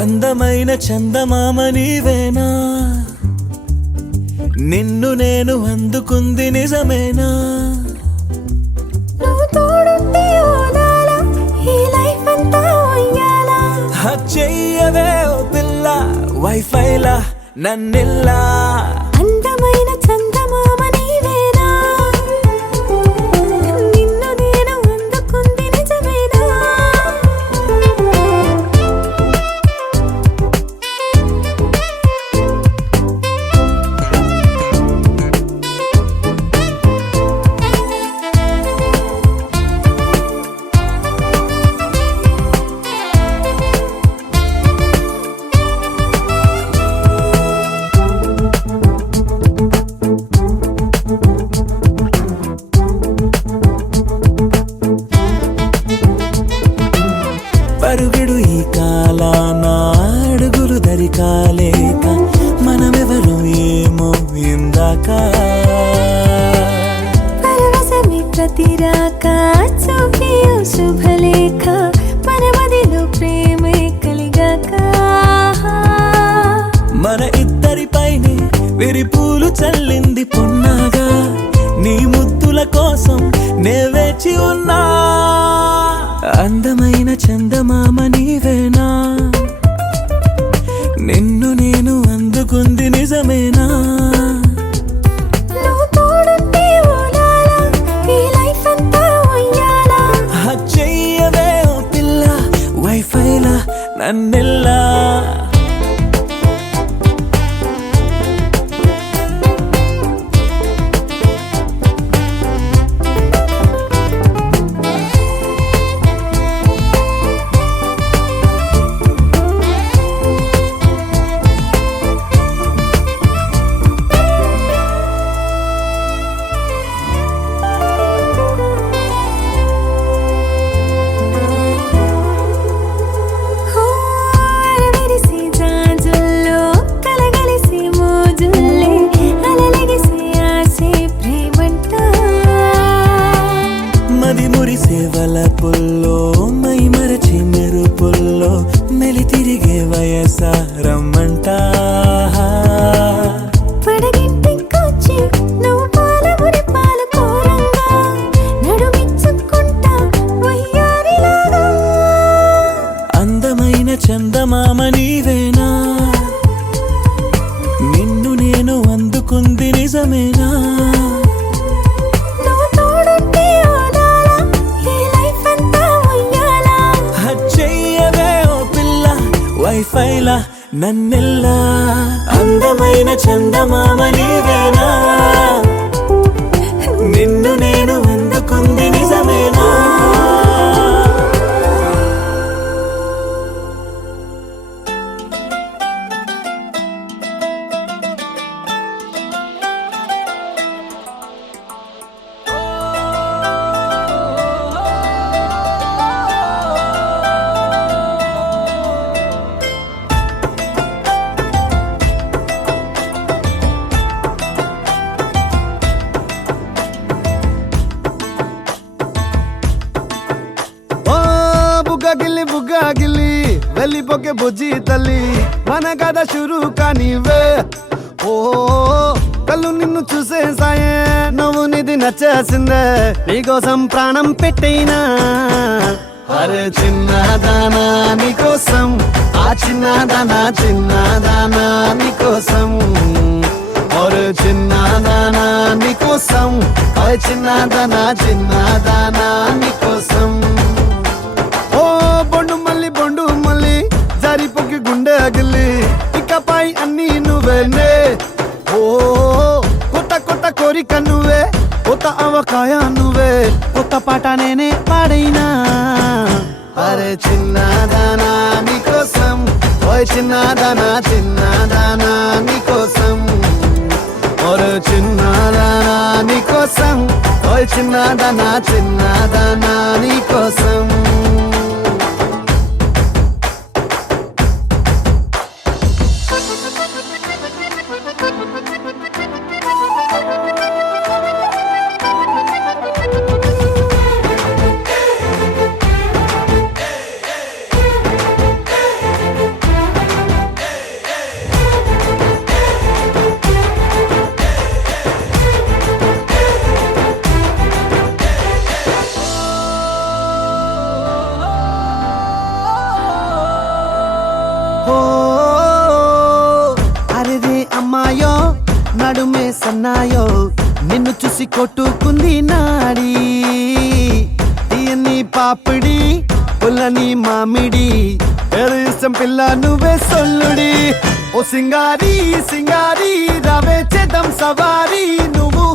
అందమైన చందమామ నీవేనా, నిన్ను నేను అందుకుంది నిజమేనా? నువ్వు తోడుంటే ఓదాల ఈ లైఫ్ అంతా ఉయ్యాలా. చెయ్యవే ఓ పిల్ల వైఫైలా నన్నిల్లా. అందమైన చందమామ నీవేనా, నిన్ను నేను అందుకుంది నిజమేనా? పరుగుడు ఈ కాలాన అడుగులు దరికాలేక మనమెవరు ఏమో ఇందాక. పరవశమే ప్రతిరాక చూపి ఓ శుభలేఖ, మన మదిలో ప్రేమే కలిగాక. మన ఇద్దరిపైనే విరిపూలు చల్లింది పొన్నాగా, నీ ముద్దుల కోసం నే వేచి ఉన్నా. అందమైన చందమామ నీవేనా, నిన్ను నేను అందుకుంది నిజమేనా? నువ్వు తోడుంటే ఓదాల ఈ లైఫ్ అంతా ఉయ్యాలా. చెయ్యవే ఓ పిల్ల వైఫైలా నన్నిల్లా. అరవిరిసే జాజుల్లో కలగలిసే మోజుల్లే అలలగిసే ఆసే ప్రేమంట. మది మురిసే వలపుల్లో మై మరచి మెరుపుల్లో మెలి తిరిగే వయసారమ్మంట. పడగింటికొచ్చి నువ్వు పాలబురి పాలు కోరంగా నడుమిచ్చుకుంటా వయ్యారిలాగా. అందమైన చందమామ నీవేనా, నిన్ను నేను అందుకుంది నిజమేనా? నువ్వు తోడుంటే ఓదాల ఈ లైఫ్ అంతా ఉయ్యాలా. చెయ్యవే ఓ పిల్ల వైఫైలా నన్నిల్లా. అందమైన చందమామ నీవేనా, నిన్ను నేను అందుకుంది నిజమేనా? బుగ్గాగిల్లి వెళ్ళిపోకే బుజ్జి తల్లి, మన కథ షురు కానివే. ఓ కళ్ళు నిన్ను చూసేసాయే, నువ్వు నిధి నచ్చేసిందే, నీకోసం ప్రాణం పెట్టైనా. అరే చిన్నదానా నీకోసం, ఆ చిన్నదానా నీకోసం. ఒరే చిన్నదానా నీకోసం, ఆ చిన్నదానా నీకోసం. బొండు మళ్ళీ జారిపోకి గుండె అగిలి, ఇకపై అన్ని నువ్వేనే. ఓ కొత్త కోరిక నువ్వే, కొత్త అవకాయ నువ్వే, కొత్త పాట నేనే పాడైనా. అరే చిన్నదానా నీకోసం, ఓయ్ చిన్నదానా నీకోసం. ఒరే చిన్నదానా నీకోసం ఓయ్ చిన్నదానా చిన్నదానా నీకోసం ఓ అరే అమ్మాయో నడుమే సన్నాయో నిన్ను చూసి కొట్టుకుంది నాడి తీయని పాపిడి పుల్లని మామిడి ఎరుసం పిల్ల నువ్వే సొల్లుడి ఓ సింగారి సింగారి రావే చేద్దాం సవారి నువ్వు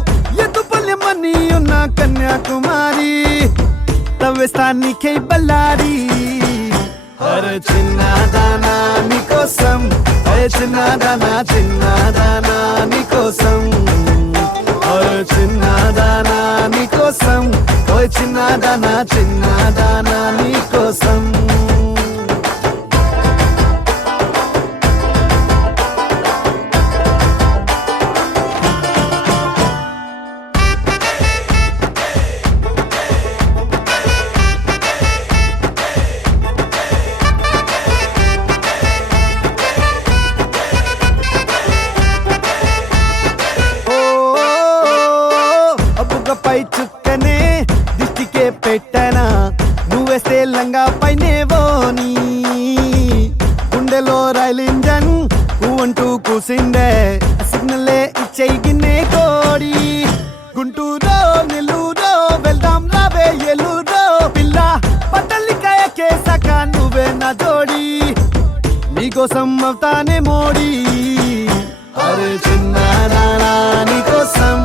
ఎత్తుపల్లెమని ఉన్న కన్యాకుమారి తవ్వేస్తానికై బల్లారి అరే చిన్నదానా నీకోసం అరే చిన్నదానా నీకోసం అరే చిన్నదానా నీకోసం ఓయ్ చిన్నదానా నీకోసం పై చుక్కనే దిష్టికే పెట్టనా నువ్వేస్తే లంగా పైనే వోని గుండెలో రైల్ ఇంజన్ అంటూ కూసిందే సిగ్నలే ఇచ్చేయి గిన్నే కోడి గుంటూరో నెల్లూరో వెళ్దాం రావే ఎల్లూరో పిల్ల పట్టలికాయ కేసాక నువ్వే నా జోడి నీకోసం అవుతానే మోడీ అరే చిన్నదానా నీకోసం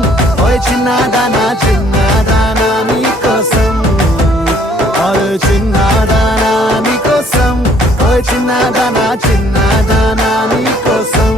ఓయ్ చిన్నదానా నీకోసం అరే చిన్నదానా నీకోసం ఓయ్ చిన్నదానా నీకోసం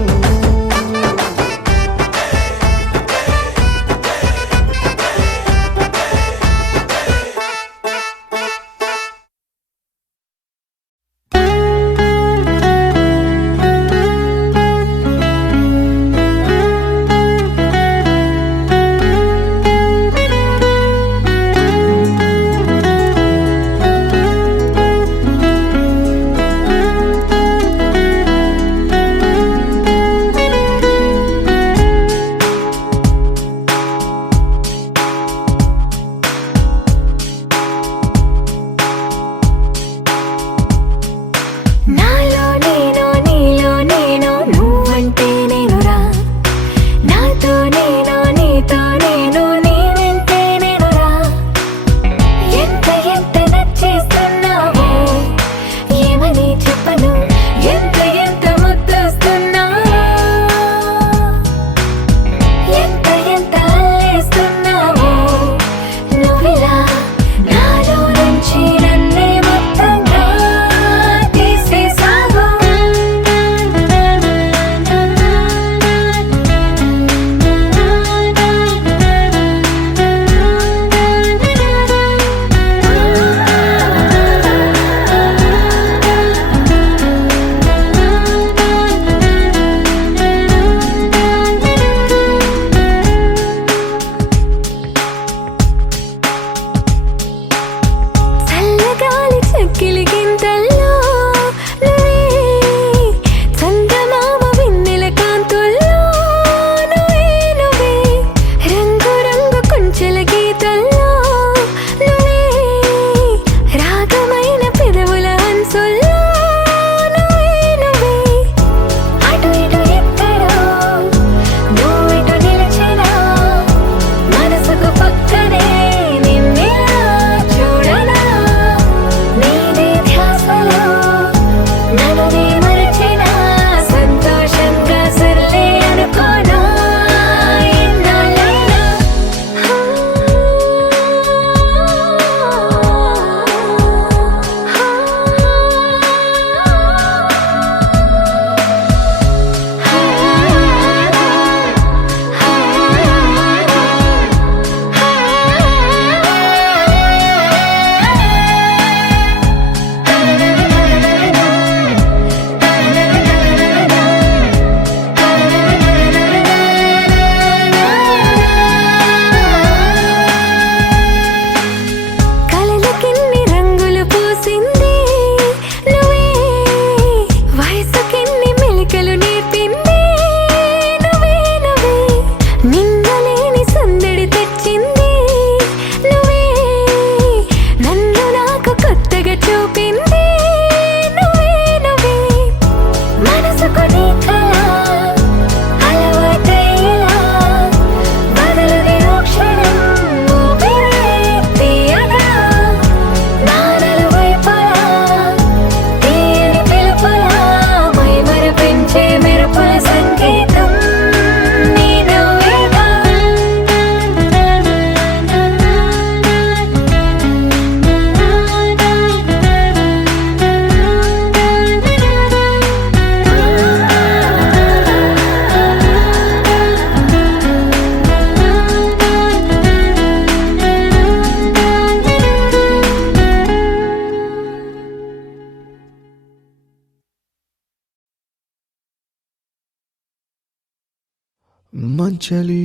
మంచలి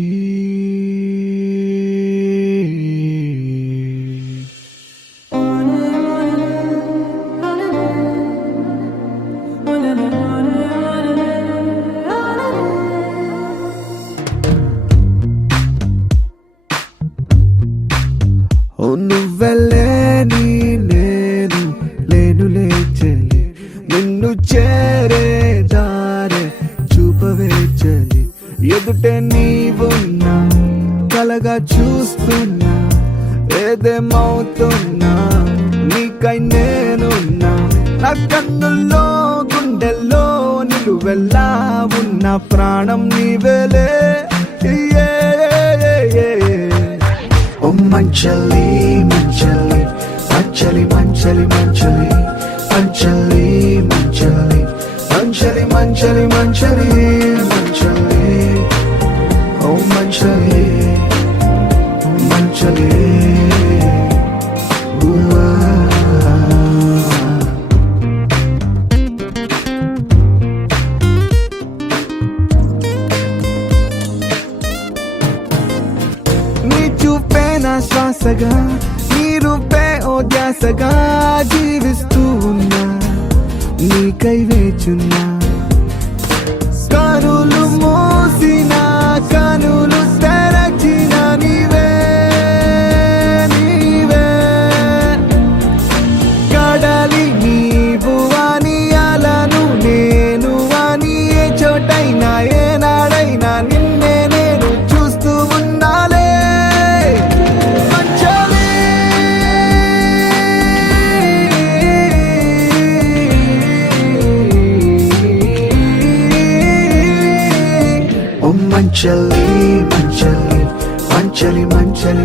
నువ్వెళ్ళే నీ నేను లేను లేచలి నిన్ను చేరే దారే చూపవే చలి ఎదుటే నీవున్నా కలగా చూస్తున్నా ఏదేమవుతున్నా నీకై నేనున్నా నా కన్నుల్లో గుండెల్లో నిలువెల్లా ఉన్న ప్రాణం నీవేలే ఓ మంచలి మంచలి మంచలి మంచలి మంచలి మంచలి మంచలి మంచలి మంచలి మంచలి మంచలి ఓ మంచలి మంచలి నీ చూపే నా శ్వాసగా నీ రూపే ఓ ధ్యాసగా జీవిస్తూ ఉన్నా నీకై వేచున్నా కనులు మూసిన కనులు తెరచిన నీవే నీవే కడలి నీవు అని అలను నేను అని ఏ చోటైనా ఏనాడైనా నిన్నే నేను చూస్తూ ఉన్నాలే మంచలి మంచలి మంచలి మంచలి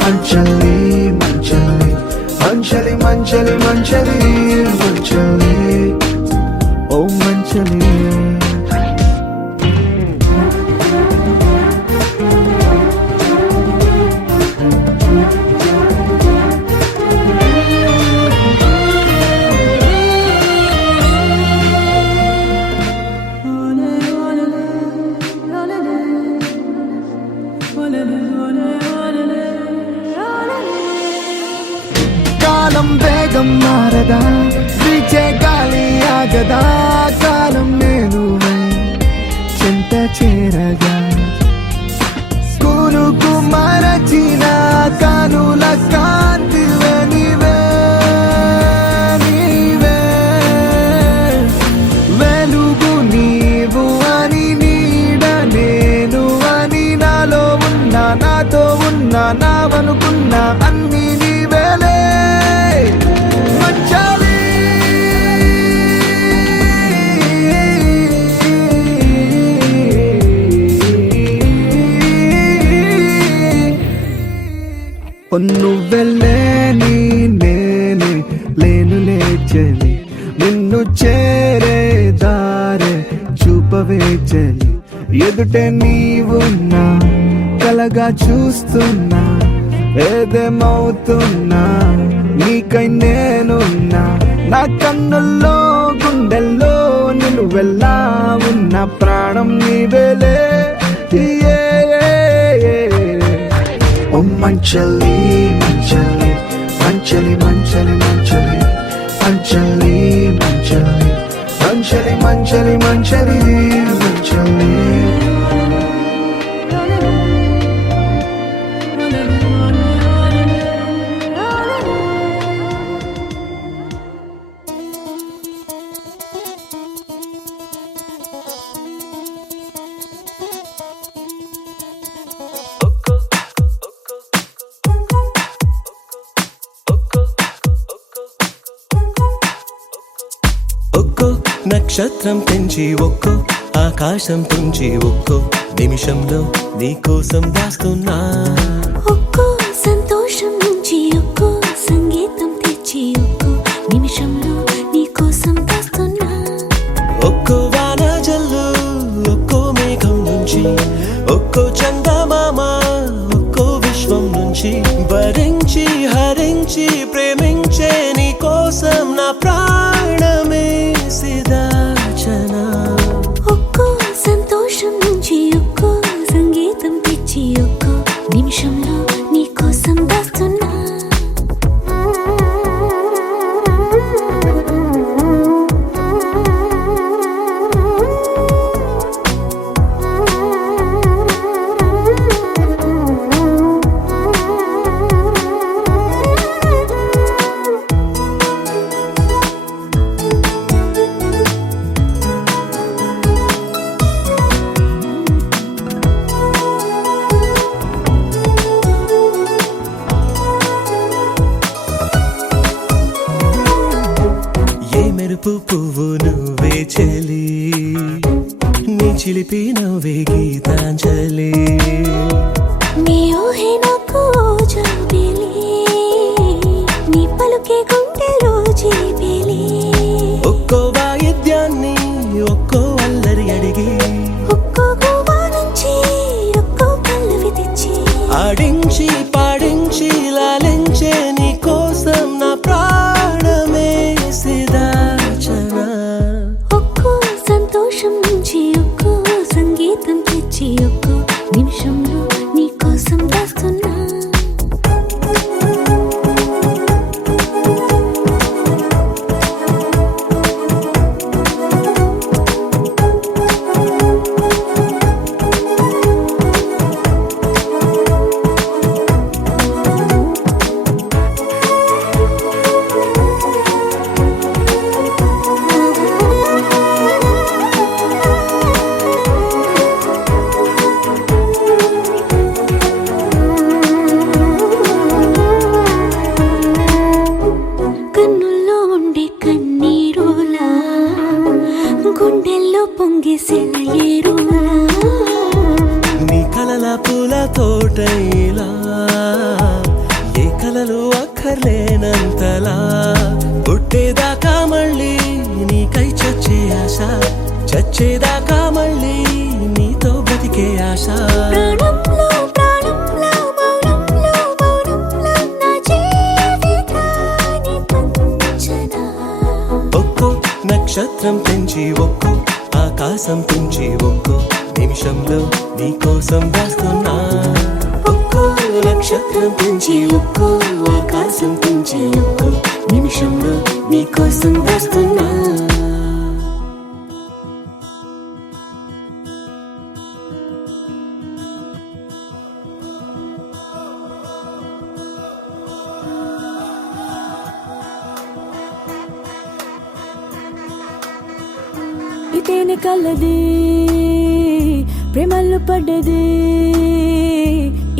మంచలి మంచలి మంచలి మంచలి మంచలి మంచలి ఓ మంచలి కాలం వేగం మారదా వీచే గాలి ఆగదా కాలం నేను చెంత చేరగా స్కూలుకు మరచిన కానుల కాంతివే నీవే నీవే వెలుగు నీవు అని నీడ నేను అని నాలో ఉన్నా నాతో ఉన్నా నావనుకున్నా అన్నీ నీవేలే నువ్వెళ్ళే నీ నేనే లేను లేచలి నిన్ను చేరే దారే చూపవే చలి ఎదుటే నీవున్నా కలగా చూస్తున్నా ఏదేమవుతున్నా నీకై నేనున్నా నా కన్నుల్లో గుండెల్లో నిలువెల్లా ఉన్న ప్రాణం నీవేలే ఓ మంచలి మంచలి మంచలి మంచలి మంచలి మంచలి మంచలి మంచలి మంచలి మంచలి మంచలి నక్షత్రం పెంచి ఒక్కో ఆకాశం తుంచి ఒక్కో నిమిషంలో నీకోసం దాస్తున్నా ఒక్కో సంతోషం నుంచి ఒక్కో సంగీతం తెచ్చి ఒక్కో నిమిషంలో నీకోసం దాస్తున్నా ఒక్కో వాన జల్లు ఒక్కో మేఘం నుంచి ఒక్కో చందమామ ఒక్కో విశ్వం నుంచి భరించి హరించి ప్రేమించే నీకోసం నా ప్రాణమే సిదాచనా ఒక్కో సంతోషం నుంచి పసుపు పువ్వు నువ్వే చెలి, నీ చిలిపి నవ్వే గీతాంజలి. నీ ఊహే నాకు జాబిలి, నీ పలుకే గుండెలో జీబిలి. ఒక్కో వాయిద్యాన్ని ఒక్కో అల్లరి అడిగి, ఒక్కో గోవా నుంచి ఒక్కో పల్లవి తెచ్చి, ఆడించి పాడించి లాలించే నీ కోసం నా ప్రాణమే సిదాచనా. ఒక్కో సంతోషం నుంచి ఒక్కో సంగీతం తెచ్చి, ఒక్కో నిమిషంలో నీ కోసం దాస్తున్నా. కన్నుల్లో ఉండే కన్నీరులా, గుండెల్లో పొంగే సెలయేరులా. నీ కలల పూల తోటైలా, ఏ కలలు అక్కర్లేనంతలా. పుట్టేదాకా మళ్ళీ నీకై చచ్చే ఆశ, చచ్చేదాకా మళ్ళీ నీతో బ్రతికే ఆశ. ప్రాణంలో ప్రాణంలో మౌనంలో మౌనంలో నా జీవితాన్ని పంచనా. ఒక్కో నక్షత్రం పెంచి ఒక్కో ఆకాశం పెంచి ఒక్కో నిమిషంలో నీ కోసం దాస్తున్నా. ఒక్కో నక్షత్రం పెంచి ఒక్కో ఆకాశం పెంచి ఒక్కో నిమిషంలో నీ కోసం దాస్తున్నా. ఇదేని కలది ప్రేమల్లో పడ్డది,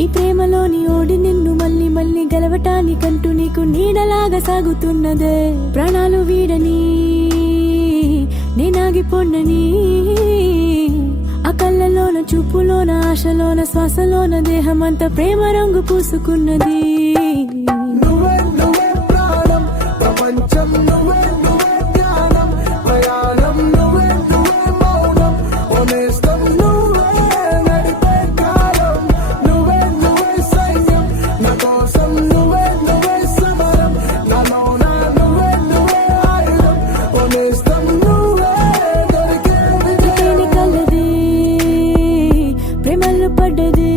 ఈ ప్రేమలోని ఓడి నిన్ను మళ్ళీ మళ్ళీ గెలవటానికంటూ నీకు నీడలాగా సాగుతున్నదే. ప్రాణాలు వీడని నేనాగిపోండని, ఆ కళ్ళలోన చూపులోన ఆశలోన శ్వాసలోన దేహమంతా ప్రేమ రంగు పూసుకున్నది. నువ్వే నువ్వే ప్రాణం, ప్రపంచం నువ్వే నువ్వే ధ్యానం, ప్రయాణం నువ్వే నువ్వే మౌనం, ఓనేస్తం నువ్వే నడిపే కాలం. నువ్వే నువ్వే సైన్యం, నా కోసం నువ్వే నువ్వే సమరం, నాలోన నువ్వే నువ్వే ఆయుధం, ఓనేస్తం నువ్వే దొరికే ఇదేని కలది ప్రేమల్లో పడ్డది,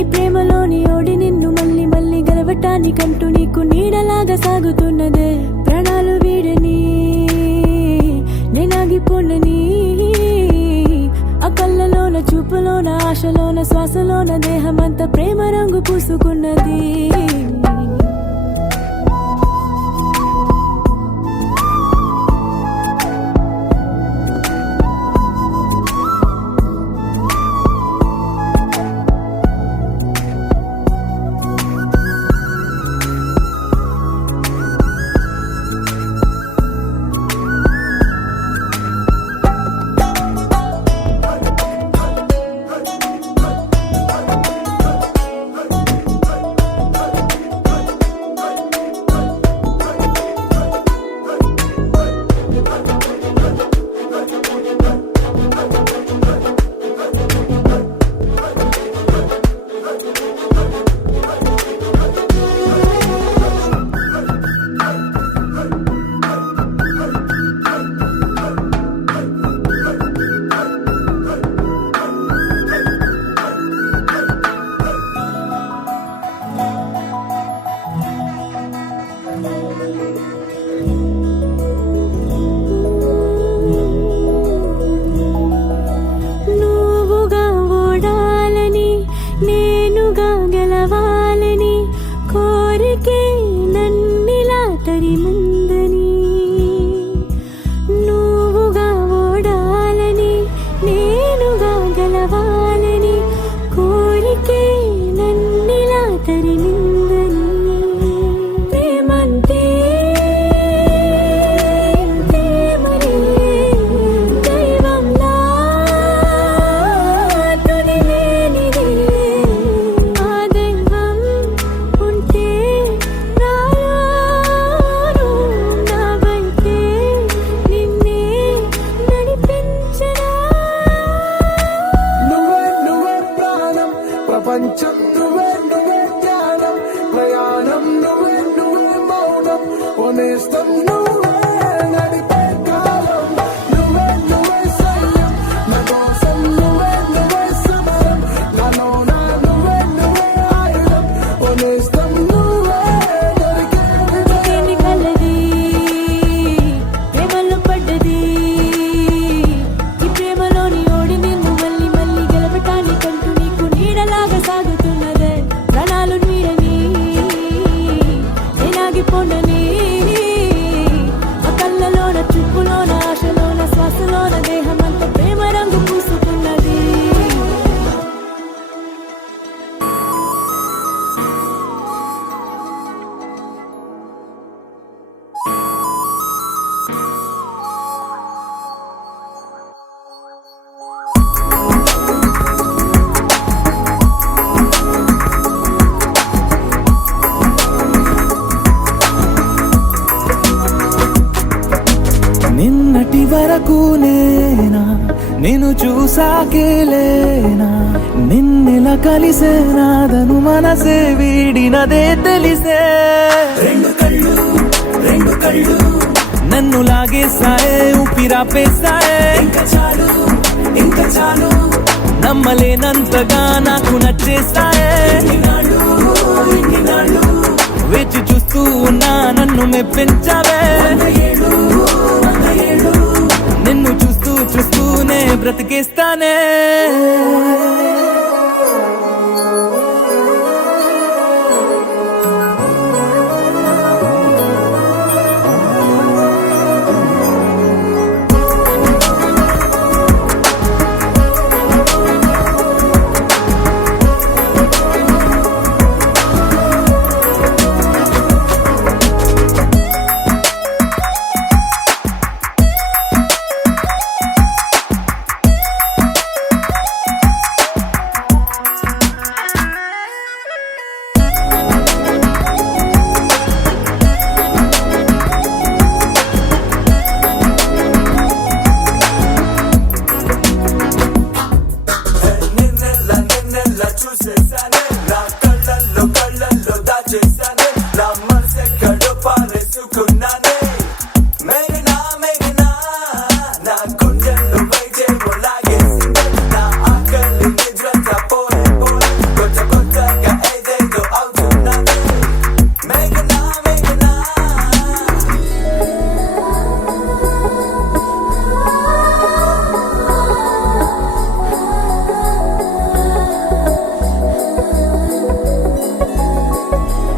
ఈ ప్రేమలోని ఓడి నిన్ను మళ్ళీ మళ్ళీ గెలవటానికంటూ నీకు నీడలాగా సాగుతున్నదే. ప్రాణాలు వీడని నేనాగిపోండని, ఆ కళ్ళలోన చూపులోన ఆశలోన శ్వాసలోన దేహమంతా ప్రేమ రంగు పూసుకున్నది. ప్రపంచం నువ్వే నువ్వే ధ్యానం ప్రయాణం నువ్వే నువ్వే మౌనం ఓనేస్తం నువ్వే నడిపే కాలం నువ్వే నువ్వే సైన్యం నా కోసం నువ్వే నువ్వే సమరం నాలోన నువ్వే నువ్వే ఆయుధం ఓనేస్తం నువ్వే దొరికే నీకేని కలది ప్రేమలో పడ్డది ఈ ప్రేమలోని ఓడి నిన్ను మళ్ళీ మళ్ళీ గెలవటానికంటూ నీకు నీడలాగా సాగుతున్నదే ప్రాణాలు నీడని నేనాగిపోనని ఆ కళ్ళలోన చూపులోన ఆశలోన శ్వాసలోన దేహమంతా ప్రేమ రంగు పూసుకున్నది నిన్నటి వరకు నేను చూసాకేలేనా నిన్నెలా కలిసేనాదను మనసే వీడినదే తెలిసే రెండు కళ్ళు నన్ను లాగేసాయే ఊపిరాపేసాయే ఇంకా చాలు నమ్మలేనంతగా నాకు నచ్చేసాయే వేచి చూస్తూ ఉన్నా నన్ను మెప్పించావే నిన్ను చూస్తూనే బ్రతికేస్తానే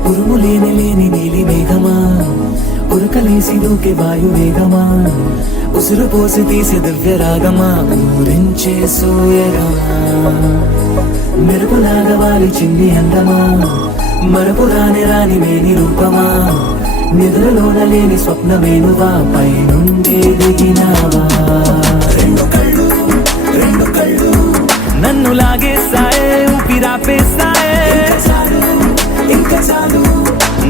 ఉరుము లేని నీలి మేఘమా ఉరకలేసి దూకే వాయు వేగమా ఉసురు పోసి తీసే దివ్య రాగమా ఊరించే సూయగమా మెరుపులాగా వాలి చింది అందమా మరపు రాని మేని రూపమా నిద్రలోన లేని స్వప్నమేనువా పై నుండి దిగినావా రెండు కళ్ళు నన్ను లాగేసాయే ఊపిరాపేసాయే ఇంకా చాలు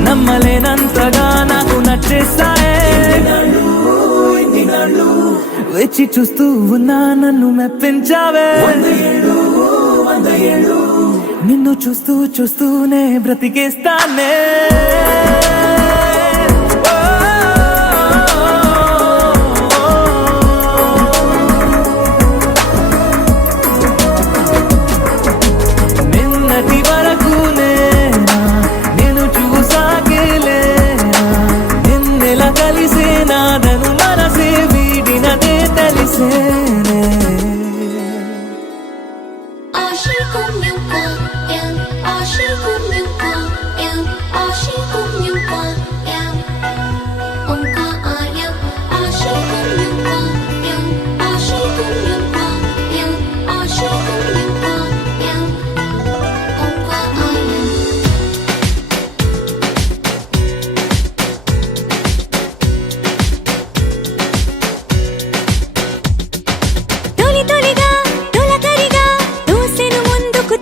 నమ్మలేనంతగా నాకు నచ్చేసాయే వేచి చూస్తూ ఉన్నా నన్ను మెప్పించావే నిన్ను చూస్తూనే బ్రతికేస్తానే నిన్నటి వరకు నేను చూసాకేలేనా నిన్నెలా కలిసేనాదను మనసే వీడినదే తెలిసేనే తొలిగా తొలకరిగా దూసెను ముందుకు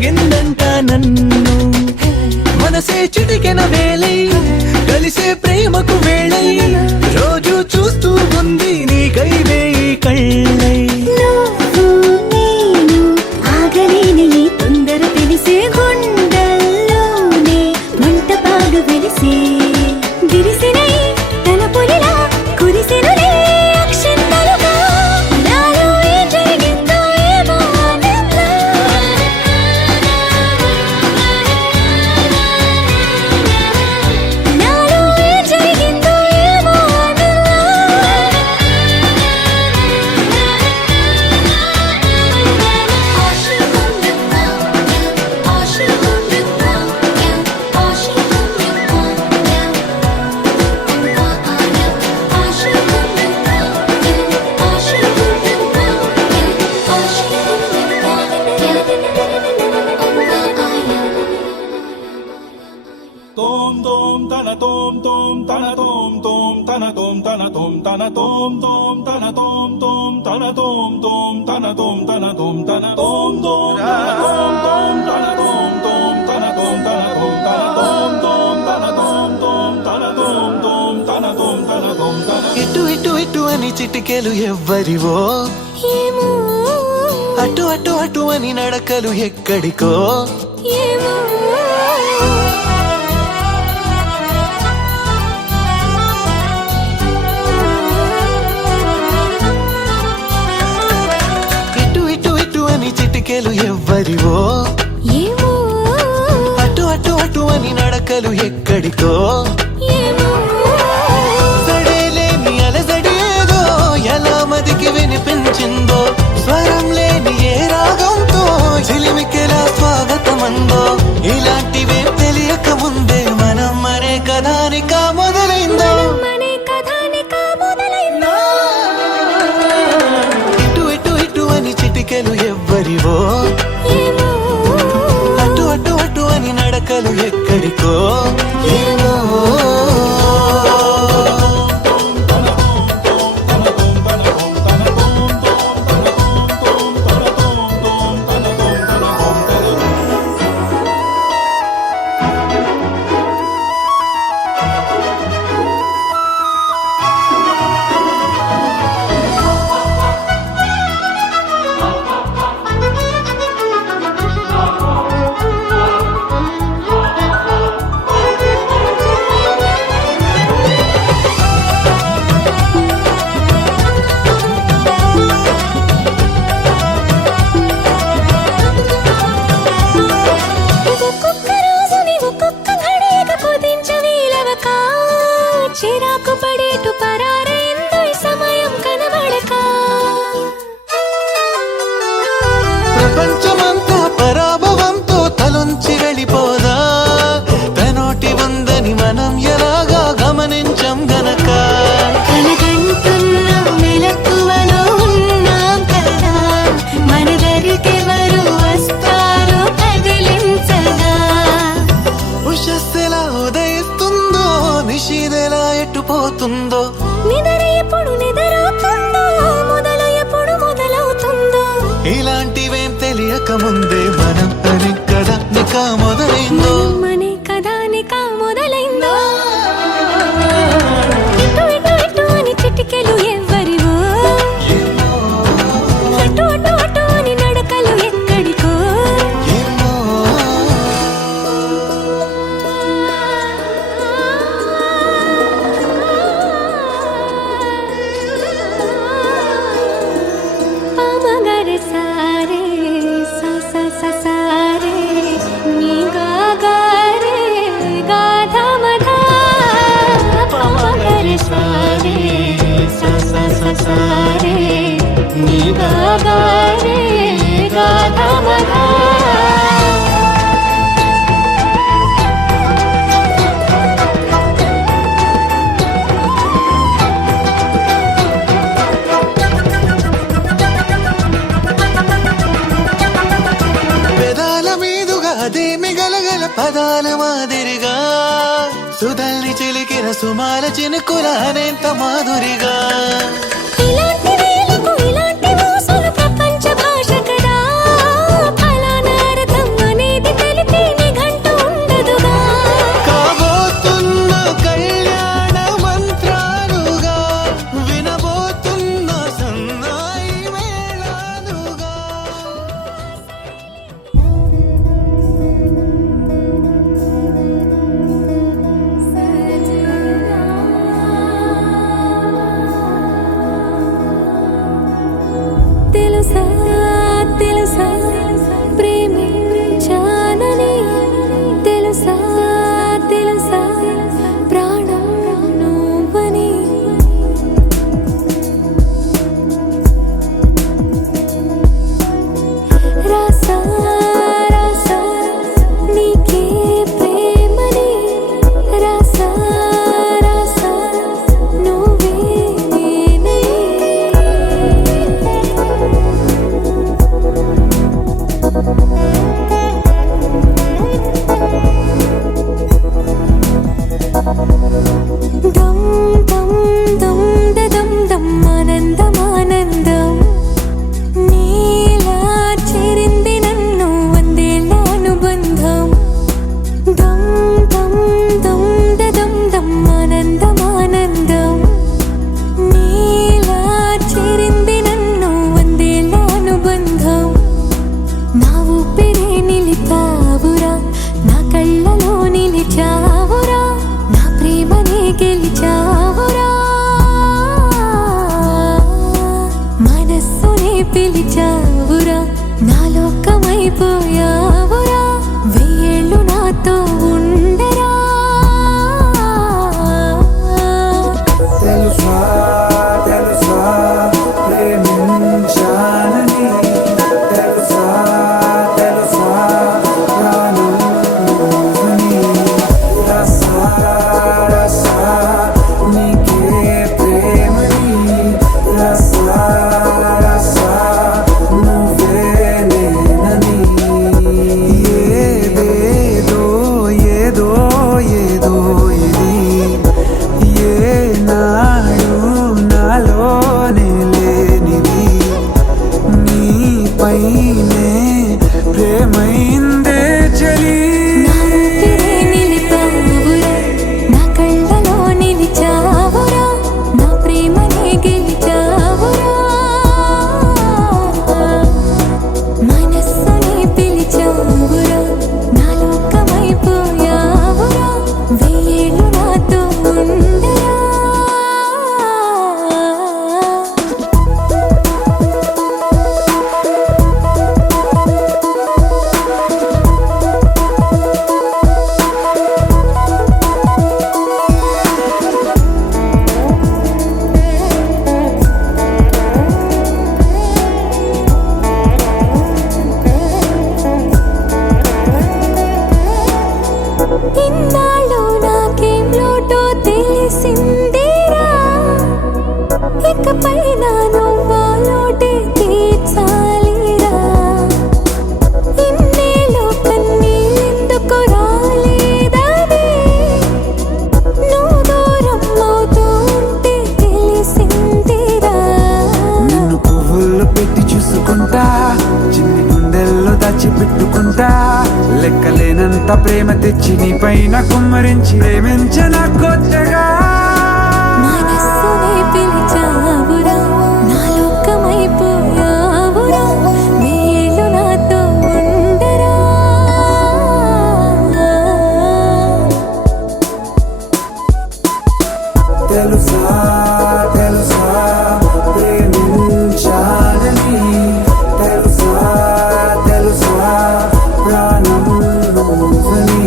లాగిందంట నన్ను మనసే చిటికెన వేలై కలిసే ప్రేమకు వేళై రోజు చూస్తూ ఉంది నీకై వేయి కళ్ళై నువ్వు నేను ఆగలేని ఈ తొందర తెలిసే గుండెల్లోనే మంట బాగా వెలిసే విరిసినై తన పొలిలా కురిసెనులే అక్షంతలుగా నాలో ఏం జరిగిందో ఏమో ఆనందం. నాలో ఏం జరిగిందో ఏమో Tom tom tana tom tom tana tom tom tana tom tana tom tana tom tom tana tom tom tana tom tom tana tom tana tom tana tom tom tana tom tom tana tom tom tana tom tana tom tana tom tom tana tom tom tana tom tom tana tom tana tom tana ఇటు ఇటు ఇటు అని చిటికెలు ఎవ్వరివో ఏమో అటు అటు అటు అని నడకలు ఎక్కడికో ఏమో ఇటు ఇటు ఇటు అని చిటికెలు ఎవ్వరివో ఏమో అటు అటు అటు అని నడకలు ఎక్కడికో ఏమో సడేలేని అలజడి ఏదో ఎలా మదికి వినిపించిందో స్వరం లేని ఏ రాగంతో చిలిమికెలా స్వాగతమందో ఇలాంటివే తెలియక ముందే మనం మరే కథానిక మొదలైందో మనే కథానిక మొదలైందో ఇటు ఇటు ఇటు అని చిటికెలు ఎవ్వరివో ఏమో అటు అటు అటు అని నడకలు ఎక్కడికో ఏమో ఒక్కొక్క రోజుని ఒక్కొక్క ఘడియగా కుదించవీలవక చిరాకు పడేటు పరారైందో ఈ సమయం కనబడక ప్రపంచమంతా పరాభవంతో తలొంచి వెళ్ళిపోదా తనోటి ఉందని మనం ఎలాగా గమనించం గనక కలగంటున్న మెలకువలో ఉన్నాం కదా మనదరికెవరు వస్తారో తగిలించగా ఉషస్సెలా ఉదయిస్తుందో నిషీదెలా ఎట్టుపోతుందో నిద్ర ఎప్పుడు నిద్రవుతుందో మొదలు ఎప్పుడు మొదలవుతుందో ఇలాంటివేం తెలియక ముందే మనం అని కదా నిక మొదలైందో మనే కథానిక మొదలైందో ఇటు ఇటు ఇటు అని చిటికెలు ఎవ్వరివో అటు అటు అటు అని నడకలు ఎక్కడికో ఏమో పామగర సారే సా సా సా సారే నీ గా గా రే గా ధ మ ధ పామగర సారే సా సా సా సారే నీ గా గా రే గా ధ మ ధ పెదాల మీదుగా అదేమి గలగల పదాల మాదిరిగా సుధల్ని చిలికిన సుమాల చినుకుల అనేంత మాధురిగా ఇలాంటి వేలకు ఇలాంటి మోసాలు ప్రపంచ భాష కదా ఫలానా అర్థం లోకమైపోయావురా వెయ్యేళ్ళు నాతో ఉండరా తెలుసా తెలుసా ప్రేమించాలని తెలుసా తెలుసా ప్రాణం నువ్వని రసా రసా నీకే ప్రేమని రసా రసా నువ్వే నేనని ఏదేదో ఏదో ఏదో ఇది ఏనాడు నాలోనే లేనిది నీపైనే ప్రేమైందే చలి నా ఊపిరే నిలిపావురా నా కళ్ళలో నిలిచావురా నా ప్రేమనే గెలిచావురా మనస్సుని పిలిచావురా నా లోకమైపోయావురా వెయ్యేళ్ళు నాతో ఉండరా ఇన్నాళ్ళు నాకేం లోటో తెలిసిందిరా ఇకపై నా నువ్వా లోటే తీర్చాలిరా ఇన్నేళ్ళు కన్నీళ్ళెందుకు రాలేదని నువ్వు దూరం అవుతూ ఉంటే తెలిసిందిరా నిన్ను పువ్వుల్లో పెట్టి చూసుకుంటా చిన్ని గుండెల్లో దాచిపెట్టుకుంటా లెక్కలేనంత ప్రేమ తెచ్చి నీ పైన కుమ్మరించి ప్రేమించిన కొత్తగా మనస్సునే పిలిచావురా నా లోకమైపోయావురా వెయ్యేళ్ళు నాతో ఉండరా తెలుసా తెలుసా ప్రేమించాలని తెలుసా తెలుసా ప్రాణం నువ్వని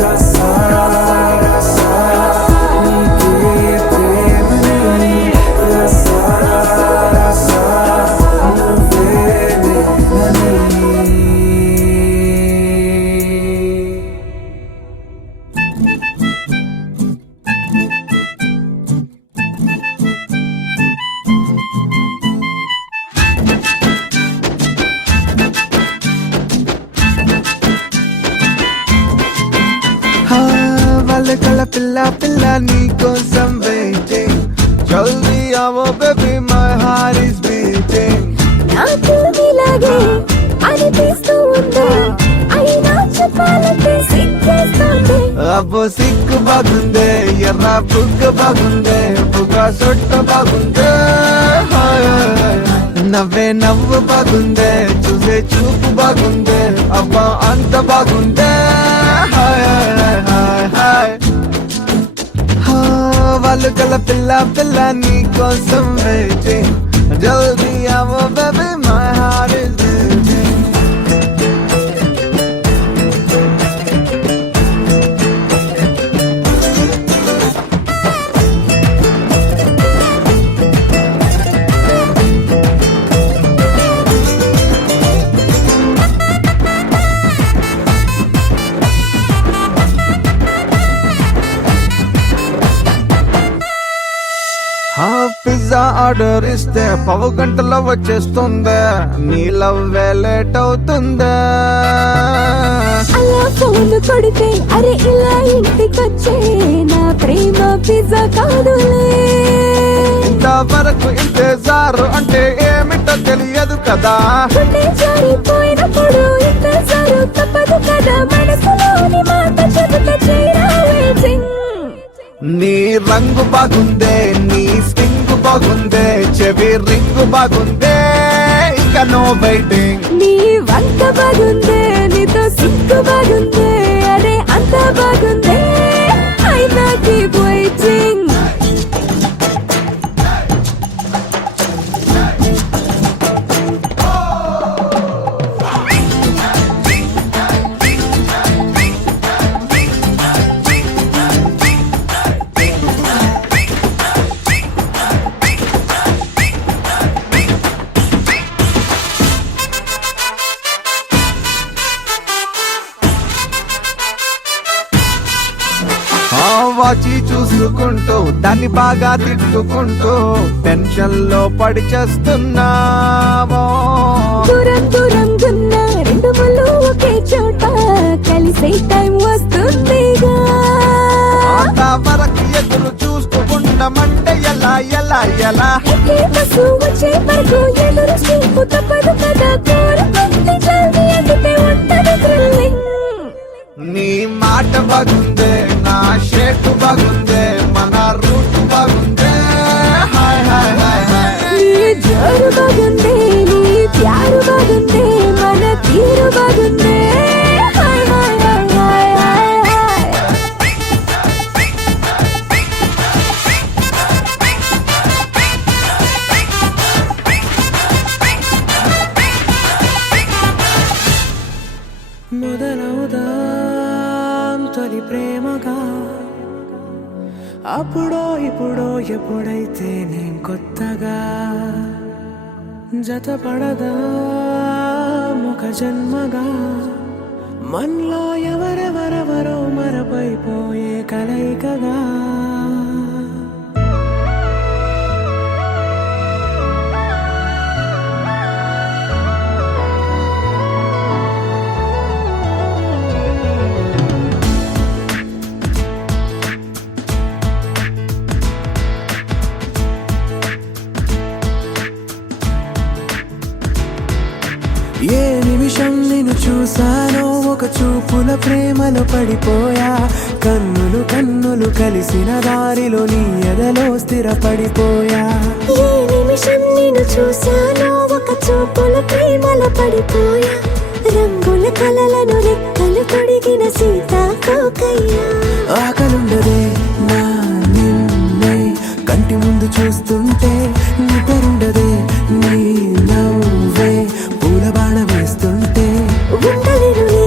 రసా రసా నీకే ప్రేమని రసా రసా నువ్వే నేనని వాళ్ళకల పిల్ల పిల్ల నీ కోసం వెయిటింగ్ జల్దీ ఆవో baby my heart is beating నాకు ఇలాగే అనిపిస్తూ ఉంది అయినా చెప్పాలంటే సిగ్గేస్తుంది అబ్బో సిక్కు బాగుందే ఎర్ర బుగ్గ బాగుందే బుగ్గ సొట్ట బాగుందే హాయ్ హాయ్. నవ్వే నవ్వు బాగుందే చూసే చూపు బాగుందే అబ్బా అంత బాగుందే హాయ్ హాయ్ హాయ్ హాయ్. హా, వాళ్ళు కల పిల్ల పిల్ల నీ కోసం వెయిటింగ్ జల్దీ ఆవో baby my heart is beating pizza order ఇస్తే పావు గంటలో వచ్చేస్తుందే నీ లవ్వే లేట్ అవుతుందే అలా ఫోన్ కొడితే అరే ఇలా ఇంటికొచ్చే నా ప్రేమ పిజ్జా కాదులే ఇంతవరకు ఇంతేజారు అంటే ఏమిటో తెలియదు కదా గుండె జారిపోయినప్పుడు ఇంతసారు తప్పదు కదా మనసులోని మాట చెబుతా చేయరా waiting. నీ రంగు బాగుందే నీ స్టింగ్ బాగుందే చెవి రింగు బాగుందే ఇక నో వెయిటింగ్ నీ వంక బాగుందే నీతో సిగ్గు బాగుందే అరే అంత బాగుందే అయినా keep waiting. దాచి చూసుకుంటూ దాన్ని బాగా తిట్టుకుంటూ టెన్షన్ లో పడి చేస్తున్నామో. దూరం దూరం గున్న రెండు ముళ్ళు ఒకే చోట కలిసే టైం వస్తుందిగా. వరకు ఎదురు చూస్తూ ఉండమంటే ఎలా ఎలా ఎలా ఎక్కే బస్సు వచ్చే వరకు ఎదురు చూపు తప్పదు కదా. కోరుకుంటే జల్దీ ఎగితే ఉంటది థ్రిల్లింగ్. నీ మాట బాగుందే, నా షేప్ బాగుందే, మన రూట్ బాగుందే. Hi hi hi hi. నీ జోరు బాగుంది, నీ ప్యారు బాగుంది, మన తీరు బాగుంది. Hi hi hi hi hi hi. మొదలవుదాం తొలి ప్రేమగా, అప్పుడో ఇప్పుడో ఎప్పుడైతే నేను కొత్తగా జతపడదా ఒక జన్మగా. మనలో ఎవరెవరెవరో మరపైపోయే కలయికగా. ఏ నిమిషం నిన్ను చూసానో ఒక చూపుల ప్రేమలో పడిపోయా. కన్నులు కన్నులు కలిసిన దారిలో నీ ఎదలో స్థిరపడిపోయా. ఏ నిమిషం నిన్ను చూశానో ఒక చూపుల ప్రేమలో పడిపోయా. రంగుల కలలను రెక్కలు తొడిగిన సీతాకోకయ్యా. ఆకలుండదే నా నిన్నే కంటి ముందు చూస్తుంటే, నిద్రుండదే నీ నవ్వే పూల బాణ వేస్తుంటే. ఉండలేనులే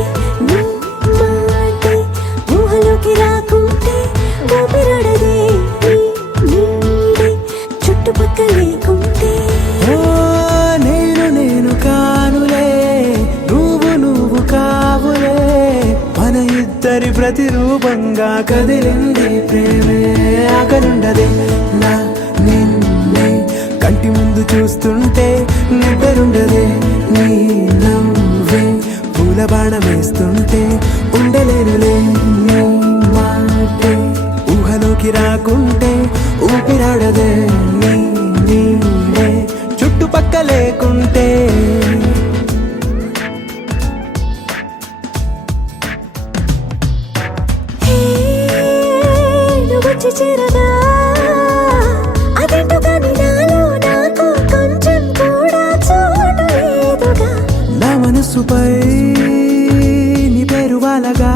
నీ మాటే ఊహలోకి రాకుంటే. ఊపిరాడదే నీ నీడే చుట్టుపక్కల లేకుంటే. ఓ నేను నేను కానులే, నువ్వు నువ్వు కావులే, మన ఇద్దరి ప్రతిరూపంగా కదిలింది ప్రేమే. ఆకలుండదే నా నిన్నే కంటి ముందు చూస్తుంటే, నిద్రుండదే నీ నవ్వే పూల బాణ వేస్తుంటే. ఉండలేనులే నీ మాటే ఊహలోకి రాకుంటే. ఊపిరాడదే నీ నీడే చుట్టుపక్క లేకుంటే. హే, నువ్వు వచ్చి చేరగా అదేంటో కానీ నాలో నాకు కొంచెం కూడా చోటు లేదుగా. నా మనసుపై నీ పేరు వాలగా,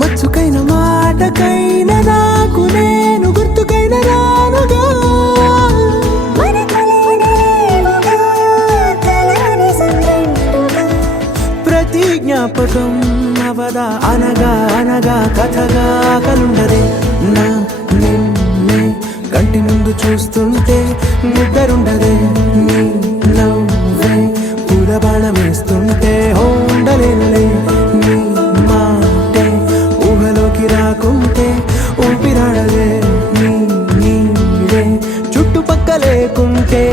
మచ్చుకైన మాటకైన నాకు నేను గుర్తుకైన రానుగా. మన కలయినేమోగా, కలని సంగంటుగా. ప్రతి జ్ఞాపకం అవదా అనగా అనగా కథగా. కలుండదే నా నిన్నే కంటి ముందు చూస్తుంటే, నిద్రుండదే నీ నవ్వే పూల బాణ వేస్తుంటే. ఉండలేనులే నీ మాటే ఊహలోకి రాకుంటే. ఊపిరాడదే నీ నీడే చుట్టుపక్క లేకుంటే.